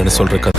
இல்லைன்னு சொல்ற கதை.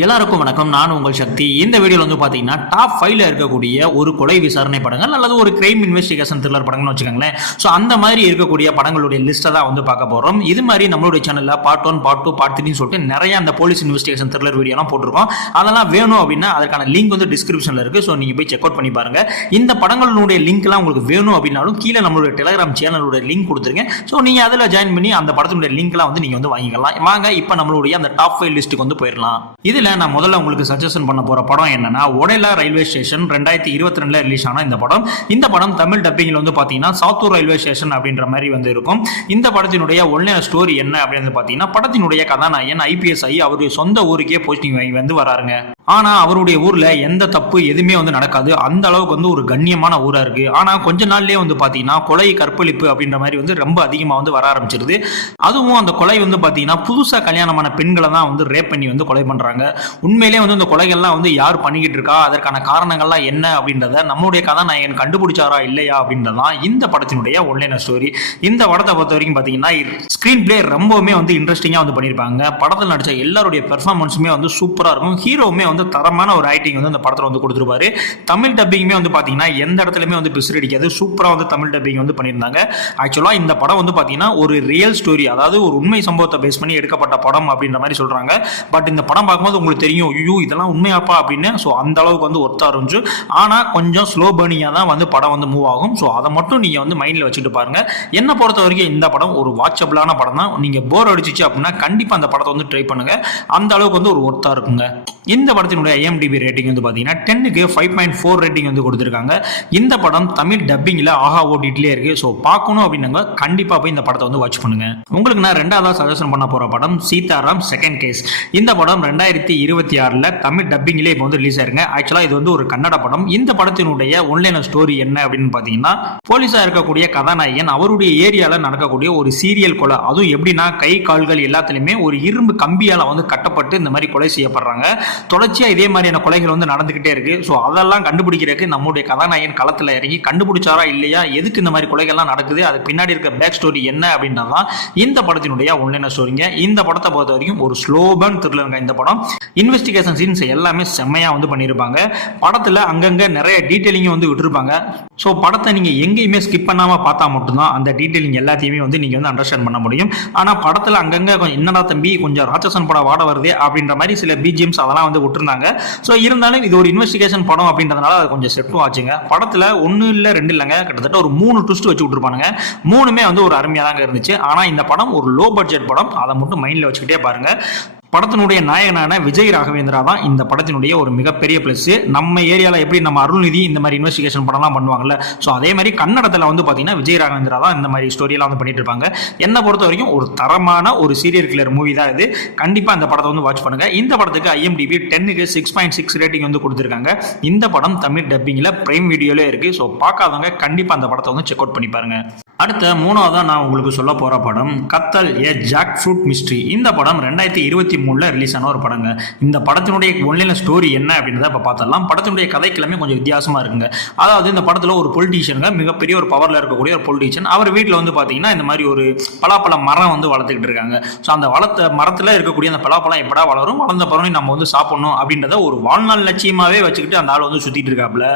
எல்லாருக்கும் வணக்கம். நான் உங்கள் சக்தி. இந்த வீடியோவில் வந்து பார்த்தீங்கன்னா டாப் 5ல இருக்கக்கூடிய ஒரு கொலை விசாரணை படங்கள் அல்லது ஒரு கிரைம் இன்வெஸ்டிகேஷன் த்ரில்லர் படங்கள்னு வச்சுக்கோங்களேன். ஸோ அந்த மாதிரி இருக்கக்கூடிய படங்களுடைய லிஸ்ட்டை தான் வந்து பார்க்க போகிறோம். இது மாதிரி நம்மளுடைய சேனலில் பார்ட் 1, பார்ட் 2, பார்ட் 3 சொல்லிட்டு நிறைய அந்த போலீஸ் இன்வெஸ்டிகேஷன் த்ரில்லர் வீடியோலாம் போட்டிருக்கோம். அதெல்லாம் வேணும் அப்படின்னா அதற்கான லிங்க் வந்து டிஸ்கிரிப்ஷனில் இருக்குது. ஸோ நீங்கள் போய் செக் அவுட் பண்ணி பாருங்க. இந்த படங்களுடைய லிங்க்லாம் உங்களுக்கு வேணும் அப்படின்னாலும் கீழே நம்மளுடைய டெலிகிராம் சேனலோட லிங்க் கொடுத்துருங்க. ஸோ நீங்கள் அதில் ஜாயின் பண்ணி அந்த படத்தினுடைய லிங்க்லாம் வந்து நீங்கள் வந்து வாங்கிக்கலாம். வாங்க இப்போ நம்மளுடைய அந்த டாப் 5 லிஸ்ட்டுக்கு வந்து போயிடலாம். இதில் நான் முதல்ல உங்களுக்கு சஜஷன் பண்ண போற படம் என்னன்னா ஒடேலா ரயில்வே ஸ்டேஷன் 2022 ரிலீஸ் ஆன இந்த படம் தமிழ் டப்பிங்ல வந்து பாத்தீங்கன்னா சாத்தூர் ரயில்வே ஸ்டேஷன் அப்படின்ற மாதிரி வந்து இருக்கும். இந்த படத்தினுடைய ஒன்லைன் ஸ்டோரி என்ன அப்படின்னு பாத்தீங்கன்னா படத்தினுடைய கதாநாயகன் IPS ஆகி அவருடைய சொந்த ஊருக்கே போஸ்டிங் வாங்கி வந்து வராருங்க. ஆனா அவருடைய ஊர்ல எந்த தப்பு எதுவுமே வந்து நடக்காது. அந்த அளவுக்கு வந்து ஒரு கண்ணியமான ஊரா இருக்கு. ஆனா கொஞ்ச நாள்லயே வந்து பாத்தீங்கன்னா கொலை கற்பழிப்பு அப்படின்ற மாதிரி வந்து ரொம்ப அதிகமா வந்து வர ஆரம்பிச்சிருது. அதுவும் அந்த கொலை வந்து பாத்தீங்கன்னா புதுசா கல்யாணமான பெண்களை தான் வந்து ரேப் பண்ணி வந்து கொலை பண்றாங்க. உண்மையிலே வந்து இந்த கொலைகள்லாம் வந்து யார் பண்ணிக்கிட்டு இருக்கா, அதற்கான காரணங்கள்லாம் என்ன அப்படின்றத நம்மளுடைய கதாநாயகன் கண்டுபிடிச்சாரா இல்லையா அப்படின்றதான் இந்த படத்தினுடைய ஒன்லைன் ஸ்டோரி. இந்த படத்தை பொறுத்த வரைக்கும் பாத்தீங்கன்னா ஸ்கிரீன் பிளே ரொம்பவுமே வந்து இன்ட்ரெஸ்டிங்கா வந்து பண்ணிருப்பாங்க. படத்தில் நடிச்ச எல்லாருடைய பெர்ஃபார்மன்ஸுமே வந்து சூப்பரா இருக்கும். ஹீரோவுமே வந்து தரமான ஒரு ஆக்டிங் வந்து அந்த படத்தில் வந்து கொடுத்துருப்பாரு. தமிழ் டப்பிங்குமே வந்து பாத்தீங்கன்னா எந்த இடத்துலயுமே வந்து பிசுறு அடிக்காது. சூப்பரா வந்து தமிழ் டப்பிங் வந்து பண்ணியிருந்தாங்க. ஆக்சுவலா இந்த படம் வந்து பாத்தீங்கன்னா ஒரு ரியல் ஸ்டோரி, அதாவது ஒரு உண்மை சம்பவத்தை பேஸ் பண்ணி எடுக்கப்பட்ட படம் அப்படின்ற மாதிரி சொல்றாங்க. பட் இந்த படம் பார்க்கும்போது உங்களுக்கு தெரியும், ஐயோ இதெல்லாம் உண்மையாப்பா அப்படின்னு. ஸோ அந்த அளவுக்கு வந்து ஒர்த்தா இருந்துச்சு. ஆனால் கொஞ்சம் ஸ்லோ பர்னிங்காக தான் வந்து படம் வந்து மூவ் ஆகும். ஸோ அதை மட்டும் நீங்கள் வந்து மைண்டில் வச்சுட்டு பாருங்க. என்னை பொறுத்த வரைக்கும் இந்த படம் ஒரு வாட்சபிளான படம் தான். நீங்கள் போர் அடிச்சிச்சு அப்படின்னா கண்டிப்பாக அந்த படத்தை வந்து ட்ரை பண்ணுங்க. அந்த அளவுக்கு வந்து ஒரு ஒர்த்தா இருக்குங்க. இந்த படத்தினுடைய IMDb ரேட்டிங் வந்து பார்த்தீங்கன்னா 10க்கு 5.4 ரேட்டிங் வந்து கொடுத்துருக்காங்க. இந்த படம் தமிழ் டப்பிங்கில் ஆஹா ஓடிட்லேயே இருக்கு. ஸோ பார்க்கணும் அப்படின்னாங்க கண்டிப்பாக போய் இந்த படத்தை வந்து வாட்ச் பண்ணுங்க. உங்களுக்கு நான் ரெண்டாவதாக சஜஷன் பண்ண போகிற படம் சீதாராம் செகண்ட் கேஸ். இந்த படம் 2026 தமிழ் டப்பிங்லேயே இப்போ வந்து ரிலீஸ் ஆயிருங்க. ஆக்சுவலாக இது வந்து ஒரு கன்னட படம். இந்த படத்தினுடைய ஒன்லைன் ஸ்டோரி என்ன அப்படின்னு பார்த்தீங்கன்னா போலீஸாக இருக்கக்கூடிய கதாநாயகன் அவருடைய ஏரியாவில் நடக்கக்கூடிய ஒரு சீரியல் கொலை, அதுவும் எப்படின்னா கை கால்கள் எல்லாத்துலேயுமே ஒரு இரும்பு கம்பியால் வந்து கட்டப்பட்டு இந்த மாதிரி கொலை செய்யப்படுறாங்க. தொடர்ச்சியாக இதே மாதிரியான கொலைகள் வந்து நடந்துகிட்டே இருக்கு. ஸோ அதெல்லாம் கண்டுபிடிக்கிறதுக்கு நம்முடைய கதாநாயகன் களத்தில் இறங்கி கண்டுபிடிச்சாரா இல்லையா, எதுக்கு இந்த மாதிரி கொலைகள்லாம் நடக்குது, அது பின்னாடி இருக்க பேக் ஸ்டோரி என்ன அப்படின்றதான் இந்த படத்தினுடைய ஒன்லைன் ஸ்டோரிங்க. இந்த படத்தை பொறுத்த வரைக்கும் ஒரு ஸ்லோபன் த்ரில்லருங்க. இந்த படம் இன்வெஸ்டிகேஷன் சீன்ஸ் எல்லாமே செம்மையா வந்து பண்ணியிருப்பாங்க. படத்தில் அங்கங்க நிறைய டீட்டெயிலிங் வந்து விட்டுருப்பாங்க. ஸோ படத்தை நீங்கள் எங்கேயுமே ஸ்கிப் பண்ணாமல் பார்த்தா மட்டும்தான் அந்த டீட்டெயிலிங் எல்லாத்தையுமே வந்து நீங்கள் வந்து அண்டர்ஸ்டாண்ட் பண்ண முடியும். ஆனால் படத்தில் அங்கங்கே என்னடா தம்பி கொஞ்சம் ராட்சசன் படம் வாட வருது அப்படின்ற மாதிரி சில BGMs அதெல்லாம் வந்து விட்டுருந்தாங்க. ஸோ இருந்தாலும் இது ஒரு இன்வெஸ்டிகேஷன் படம் அப்படின்றதுனால அது கொஞ்சம் செட்டும் ஆச்சுங்க. படத்தில் 1 இல்லை 2 இல்லைங்க, கிட்டத்தட்ட ஒரு 3 ட்விஸ்ட் வச்சு விட்டுருப்பானுங்க. 3மே வந்து ஒரு அருமையாக தாங்க இருந்துச்சு. ஆனால் இந்த படம் ஒரு லோ பட்ஜெட் படம். அதை மட்டும் மைண்டில் வச்சுக்கிட்டே பாருங்க. படத்தினுடைய நாயகனான விஜய் ராகவேந்திரா தான் இந்த படத்தினுடைய ஒரு மிகப்பெரிய பிளஸ். நம்ம ஏரியாவில் எப்படி நம்ம அருள்நிதி இந்த மாதிரி இன்வெஸ்டிகேஷன் படம்லாம் பண்ணுவாங்கல்ல, ஸோ அதே மாதிரி கன்னடத்தில் வந்து பார்த்தீங்கன்னா விஜய் ராகவேந்திரா தான் இந்த மாதிரி ஸ்டோரியெல்லாம் வந்து பண்ணிட்டு இருப்பாங்க. என்னை பொறுத்த வரைக்கும் ஒரு தரமான ஒரு சீரியல் கில்லர் மூவி தான் இது. கண்டிப்பாக இந்த படத்தை வந்து வாட்ச் பண்ணுங்க. இந்த படத்துக்கு IMDb 10க்கு 6.6 ரேட்டிங் வந்து கொடுத்துருக்காங்க. இந்த படம் தமிழ் டப்பிங்கில் பிரைம் வீடியோலே இருக்கு. ஸோ பார்க்காதவங்க கண்டிப்பாக அந்த படத்தை வந்து செக் அவுட் பண்ணி பாருங்க. அடுத்த மூணாவதாக நான் உங்களுக்கு சொல்ல போகிற படம் கத்தல் ஏ ஜாக் ஃப்ரூட் மிஸ்ட்ரி. இந்த படம் 2023 ரிலீஸ் ஆன ஒரு படங்க. இந்த படத்தினுடைய ஒன்லைன் ஸ்டோரி என்ன அப்படின்றத இப்போ பார்த்தலாம். படத்தினுடைய கதைக்கிழமை கொஞ்சம் வித்தியாசமாக இருக்குங்க. அதாவது இந்த படத்தில் ஒரு பொலிட்டீஷியனுங்க, மிகப்பெரிய ஒரு பவரில் இருக்கக்கூடிய ஒரு பொலிட்டீஷியன், அவர் வீட்டில் வந்து பார்த்தீங்கன்னா இந்த மாதிரி ஒரு பலாப்பழ மரம் வந்து வளர்த்துக்கிட்டு இருக்காங்க. ஸோ அந்த வளர்த்த மரத்தில் இருக்கக்கூடிய அந்த பலாப்பழம் எப்படா வளரும், வளர்ந்த பழம் நம்ம வந்து சாப்பிடணும் அப்படின்றத ஒரு வாழ்நாள் லட்சியமாகவே வச்சுக்கிட்டு அந்த ஆள் வந்து சுற்றிட்டு இருக்காப்புல.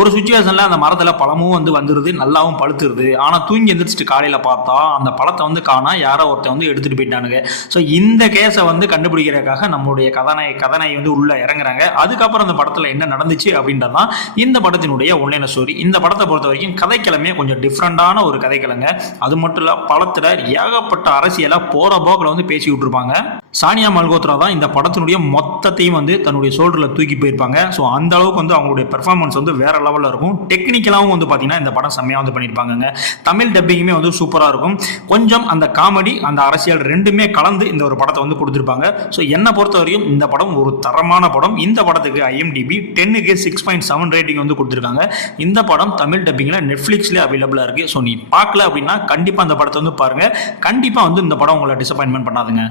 ஒரு சுச்சுவேஷனில் அந்த மரத்தில் பழமும் வந்து வந்துருது, நல்லாவும் பழுத்துருது. ஆனால் தூங்கி எந்திரிச்சிட்டு காலையில் பார்த்தா அந்த பழத்தை வந்து காணா, யாரோ ஒருத்தன் வந்து எடுத்துட்டு போயிட்டானுங்க. ஸோ இந்த கேஸை வந்து கண்டுபிடிக்கிறதுக்காக நம்மளுடைய கதாநாயகி வந்து உள்ள இறங்குறாங்க. அதுக்கப்புறம் அந்த படத்தில் என்ன நடந்துச்சு அப்படின்றதான் இந்த படத்தினுடைய ஒன்லைன் ஸ்டோரி. இந்த படத்தை பொறுத்த வரைக்கும் கதைக்கிழமையே கொஞ்சம் டிஃப்ரெண்டான ஒரு கதைக்கிழங்க. அது மட்டும் இல்லை, படத்தில் ஏகப்பட்ட அரசியலாக போற போக்கில் வந்து பேசி விட்டுருப்பாங்க. சானியா மல்கோத்ரா தான் இந்த படத்தினுடைய மொத்தத்தையும் வந்து தன்னுடைய ஷோல்டரில் தூக்கி போயிருப்பாங்க. ஸோ அந்த அளவுக்கு வந்து அவங்களுடைய பெர்ஃபார்மன்ஸ் வந்து வேற லெவலில் இருக்கும். டெக்னிக்கலாகவும் வந்து பார்த்தீங்கன்னா இந்த படம் செம்மையாக வந்து பண்ணியிருப்பாங்க. தமிழ் டப்பிங்குமே வந்து சூப்பராக இருக்கும். கொஞ்சம் அந்த காமெடி அந்த அரசியல் ரெண்டுமே கலந்து இந்த ஒரு படத்தை வந்து கொடுத்துருப்பாங்க. ஸோ என்னை பொறுத்த வரையும் இந்த படம் ஒரு தரமான படம். இந்த படத்துக்கு IMDb 10க்கு 6.7 ரேட்டிங் வந்து கொடுத்துருக்காங்க. இந்த படம் தமிழ் டப்பிங்கில் நெட்ஃப்ளிக்ஸ்லேயே அவைலபிளாக இருக்குது. ஸோ நீ பார்க்கல அப்படின்னா கண்டிப்பாக அந்த படத்தை வந்து பாருங்கள். கண்டிப்பாக வந்து இந்த படம் உங்களை டிசப்பாயின்மெண்ட் பண்ணாதுங்க.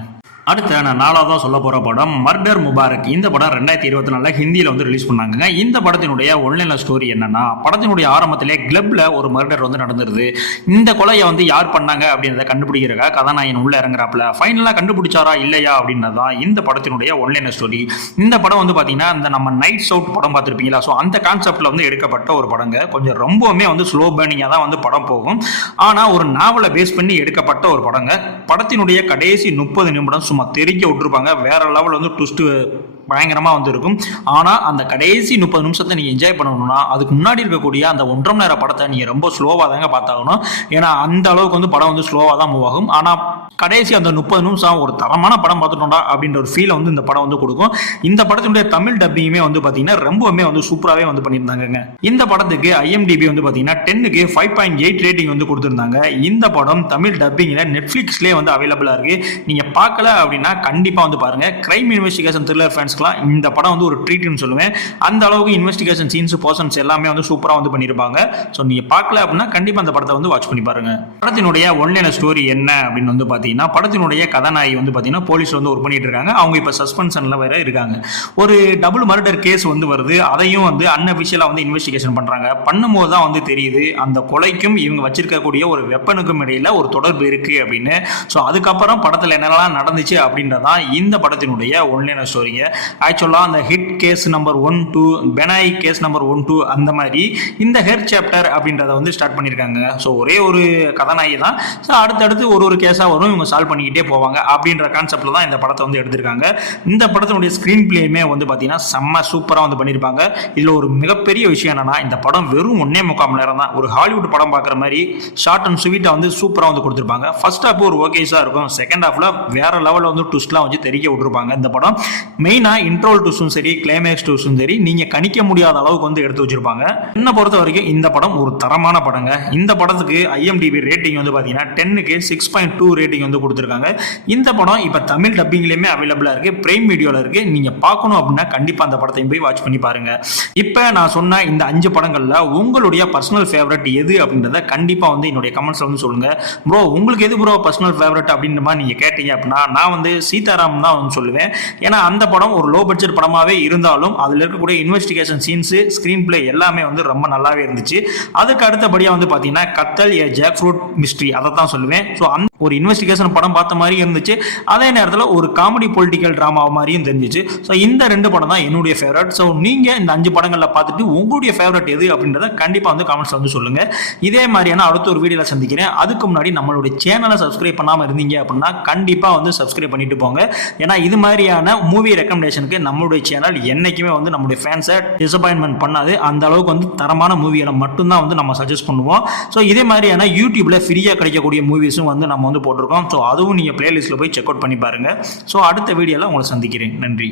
அடுத்து நான் நாலாவதா சொல்ல போற படம் மர்டர் முபாரக். இந்த படம் 2024 ஹிந்தியில வந்து ரிலீஸ் பண்ணாங்க. இந்த படத்தினுடைய ஒன்லைன் ஸ்டோரி என்னன்னா, படத்தினுடைய ஆரம்பத்திலே கிளப்ல ஒரு மர்டர் வந்து நடந்துருது. இந்த கொலையை வந்து யார் பண்ணாங்க அப்படின்றத கண்டுபிடிக்கிறக்க கதாநாயகன் உள்ள இறங்குறாப்ல. ஃபைனலா கண்டுபிடிச்சாரா இல்லையா அப்படின்றதான் இந்த படத்தினுடைய ஒன்லைன் ஸ்டோரி. இந்த படம் வந்து பாத்தீங்கன்னா இந்த நம்ம நைட்ஸ் அவுட் படம் பார்த்திருப்பீங்களா, ஸோ அந்த கான்செப்ட்ல வந்து எடுக்கப்பட்ட ஒரு படங்க. கொஞ்சம் ரொம்பவுமே வந்து ஸ்லோ பர்னிங்கா தான் வந்து படம் போகும். ஆனா ஒரு நாவலை பேஸ் பண்ணி எடுக்கப்பட்ட ஒரு படங்க. படத்தினுடைய கடைசி 30 நிமிடம் சும்மா தெறிக்க விட்டுருப்பாங்க. வேற லெவல் வந்து ட்விஸ்ட் பயங்கரமா வந்து இருக்கும். ஆனா அந்த கடைசி 30 நிமிஷத்தை நீங்க என்ஜாய் பண்ணணும்னா அதுக்கு முன்னாடி இருக்கக்கூடிய அந்த 1.5 மணி நேர படத்தை நீங்க ரொம்ப ஸ்லோவா தாங்க பார்த்தாகணும். ஏன்னா அந்த அளவுக்கு வந்து படம் வந்து ஸ்லோவா தான் மூவ் ஆகும். ஆனா கடைசி அந்த 30 நிமிஷம் ஒரு தரமான படம் பார்த்துட்டோம்டா அப்படின்ற ஒரு ஃபீலை வந்து இந்த படம் வந்து கொடுக்கும். இந்த படத்தினுடைய தமிழ் டப்பிங்குமே வந்து பாத்தீங்கன்னா ரொம்பவுமே வந்து சூப்பராகவே வந்து பண்ணியிருந்தாங்க. இந்த படத்துக்கு IMDb வந்து பாத்தீங்கன்னா 10க்கு 5.8 ரேட்டிங் வந்து கொடுத்திருந்தாங்க. இந்த படம் தமிழ் டப்பிங்ல நெட்ஃபிளிக்ஸ்லேயே வந்து அவைலபிளா இருக்கு. நீங்க பார்க்கல அப்படின்னா கண்டிப்பா வந்து பாருங்க. கிரைம் இன்வெஸ்டிகேஷன் த்ரில்லர் ஃபேன்ஸ்க்குலாம் இந்த படம் வந்து ஒரு ட்ரீட்னு சொல்லுவேன். அந்த அளவுக்கு இன்வெஸ்டிகேஷன் சீன்ஸ் போர்ஷன்ஸ் எல்லாமே வந்து சூப்பரா வந்து பண்ணியிருப்பாங்க. ஸோ நீங்க பார்க்கல அப்படின்னா கண்டிப்பா அந்த படத்தை வந்து வாட்ச் பண்ணி பாருங்க. படத்தினுடைய ஒன்லைன் ஸ்டோரி என்ன அப்படின்னு வந்து பாத்தீங்கன்னா, படத்தினுடைய கதாநாயகி வந்து பாத்தீங்கன்னா போலீஸ் வந்து ஒர்க் பண்ணிட்டு இருக்காங்க. அவங்க இப்ப சஸ்பென்ஷன்ல வேற இருக்காங்க. ஒரு டபுள் மர்டர் கேஸ் வந்து வருது. அதையும் வந்து அன்அபிஷியலா வந்து இன்வெஸ்டிகேஷன் பண்றாங்க. பண்ணும்போது தான் வந்து தெரியுது அந்த கொலைக்கும் இவங்க வச்சிருக்கக்கூடிய ஒரு வெப்பனுக்கும் இடையில ஒரு தொடர்பு இருக்கு அப்படின்னு. ஸோ அதுக்கப்புறம் படத்தில் என்னெல்லாம் நடந்துச்சு அப்படின்றதான் இந்த படத்தினுடைய ஒன்லைன் ஸ்டோரிங்க. ஆக்சுவலாக அந்த ஹிட் கேஸ் நம்பர் 1, 2, பெனாய் கேஸ் நம்பர் 1, 2 அந்த மாதிரி இந்த ஹெட் சாப்டர் அப்படின்றத வந்து ஸ்டார்ட் பண்ணியிருக்காங்க. ஸோ ஒரே ஒரு கதாநாயகி தான். ஸோ அடுத்தடுத்து ஒரு கேஸாக வரும், இவங்க சால்வ் பண்ணிக்கிட்டே போவாங்க அப்படின்ற கான்செப்ட்ல தான் இந்த படத்தை வந்து எடுத்திருக்காங்க. இந்த படத்தினுடைய ஸ்க்ரீன் பிளேயுமே வந்து பார்த்தீங்கன்னா செம்ம சூப்பராக வந்து பண்ணியிருப்பாங்க. இதில் ஒரு மிகப்பெரிய விஷயம் என்னன்னா, இந்த படம் வெறும் 1.25 மணி நேரம் தான். ஒரு ஹாலிவுட் படம் பார்க்குற மாதிரி ஷார்ட் அண்ட் ஸ்வீட்டாக வந்து சூப்பராக வந்து கொடுத்துருப்பாங்க. ஃபர்ஸ்ட் ஹாஃப் ஒரு ஓகேஸாக இருக்கும். செகண்ட் ஹாஃப்ல வேற லெவலில் வந்து ட்விஸ்ட்லாம் வச்சு தெரிய விட்டுருப்பாங்க. இந்த படம் மெயினாக இன்ட்ரோல் ட்விஸ்டும் சரி, கிளைமேக்ஸ் ட்விஸ்டும் சரி, நீங்க கணிக்க முடியாத அளவுக்கு வந்து எடுத்து வச்சிருப்பாங்க. என்ன பொறுத்த வரைக்கும் இந்த படம் ஒரு தரமான படங்க. இந்த படத்துக்கு IMDb ரேட்டிங் வந்து பாத்தீங்கன்னா 10க்கு 6.2 ரேட்டிங் வந்து கொடுத்துருக்காங்க. இந்த படம் இப்ப தமிழ் டப்பிங்லயுமே அவைலபிளா இருக்கு, பிரைம் வீடியோல இருக்கு. நீங்க பார்க்கணும் அப்படின்னா கண்டிப்பா அந்த படத்தையும் போய் வாட்ச் பண்ணி பாருங்க. இப்ப நான் சொன்ன இந்த 5 படங்கள்ல உங்களுடைய பர்சனல் ஃபேவரட் எது அப்படின்றத கண்டிப்பா வந்து என்னுடைய கமெண்ட்ஸ்ல வந்து சொல்லுங்க. ப்ரோ உங்களுக்கு எது ப்ரோ பர்சனல் ஃபேவரட் அப்படின்ற மாதிரி நீங்க கேட்டீங்க அப்படின்னா நான் வந்து சீதாராம் தான் வந்து சொல்லுவேன். ஏன்னா அந்த படம் ஒரு லோ பட்ஜெட் படமாவே இருந்தாலும் அதுல இருக்கக்கூடிய இன்வெஸ்டிகேஷன் சீன்ஸ், ஸ்கிரீன் பிளே எல்லாமே வந்து ரொம்ப நல்லாவே இருந்துச்சு. அதுக்கு அடுத்தபடியா வந்து பாத்தீங்கன்னா கத்தல் ஏ ஜாக் ஃப்ரூட் மிஸ்ட்ரி அதை தான் சொல்லுவேன். ஸோ அந்த ஒரு இன்வெஸ்டிகேஷன் படம் பார்த்த மாதிரி இருந்துச்சு, அதே நேரத்தில் ஒரு காமெடி பொலிட்டிக்கல் டிராமா மாதிரியும் தெரிஞ்சிச்சு. ஸோ இந்த 2 படம் தான் என்னுடைய ஃபேவரட். ஸோ நீங்க இந்த 5 படங்கள்ல பார்த்துட்டு உங்களுடைய ஃபேவரட் எது அப்படின்றத கண்டிப்பா வந்து கமெண்ட்ஸ் வந்து சொல்லுங்க. இதே மாதிரியான அடுத்த ஒரு வீடியோல சந்திக்கிறேன். அதுக்கு முன்னாடி நம்மளுடைய சேனலை சப்ஸ்கிரைப் பண்ணாம இருந்தீங்க அப்படின்னா கண்டிப்பா வந்து சப்ஸ்கிரைப் பண்ணிட்டு போங்க. ஏன்னா இது மாதிரியான மூவி ரெக்கமெண்டேஷனுக்கு நம்மளுடைய சேனல் என்னைக்குமே வந்து நம்மளுடைய ஃபேன்ஸை டிசப்பாயின்மெண்ட் பண்ணாது. அந்த அளவுக்கு வந்து தரமான மூவிகளை மட்டும்தான் வந்து நம்ம சஜஸ்ட் பண்ணுவோம். ஸோ இதே மாதிரியான யூடியூப்ல ஃப்ரீயா கிடைக்கக்கூடிய மூவிஸும் வந்து நம்ம வந்து போட்டிருக்கோம். ஸோ அதுவும் நீங்க பிளேலிஸ்ட்ல போய் செக் அவுட் பண்ணி பாருங்க. ஸோ அடுத்த வீடியோல உங்களை சந்திக்கிறேன். நன்றி.